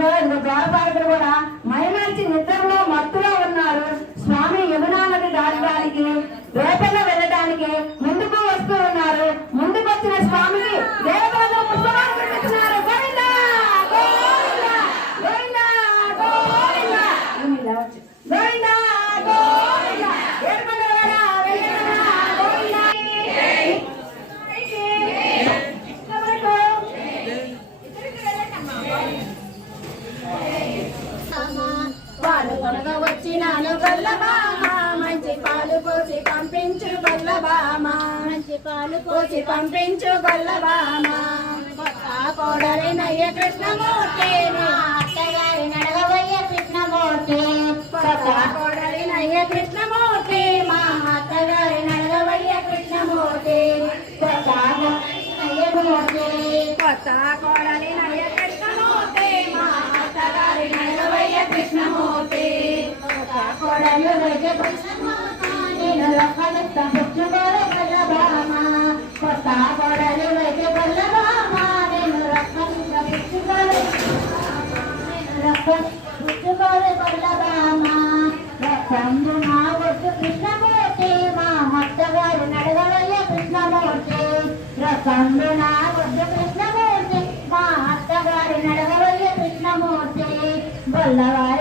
ద్వారపాలకులు కూడా మైమర్చి నిద్రలో మత్తులో ఉన్నారు. స్వామి యమునా నది దాటడానికి రేపల్ల వెళ్ళడానికి ముందుకు వస్తూ ఉన్నారు. ముందుకు వచ్చిన స్వామికి దేవతలందరూ పుష్పమాలు కురిపిస్తున్నారు. గోవిందా గోవిందా గోవిందా గోవిందా గోవిందా గోవిందా వచ్చినాను గొల్లబామ మంచి పాలు పోసి పంపించు గొల్లబామ మంచి పాలు పోసి పంపించు గొల్లబామ కోడలినయ్య కృష్ణమూర్తి మా అత్తగారి నడగవయ్య కృష్ణమూర్తి కోడలినయ్య కృష్ణమూర్తి మా అత్తగారి నడగవయ్య కృష్ణమూర్తి కొత్త కోడలినయ్య కృష్ణమూర్తి మా అత్తగారి నడగవయ్య కృష్ణమూర్తి కోడలు నేను రక్షణ పుచ్చుకోలే గొల్లబామ కొత్త కోడలు వైద్య గొల్లబామ నేను రక్షణ పుచ్చుకోలే గొల్లబామ రక్షందు నా ఒట్టు కృష్ణమూర్తి మా అత్తగారు నడగవయ్య కృష్ణమూర్తి రక్షందు నా ఒట్టు కృష్ణమూర్తి మా అత్తగారు నడగవయ్య కృష్ణమూర్తి గొల్లవారి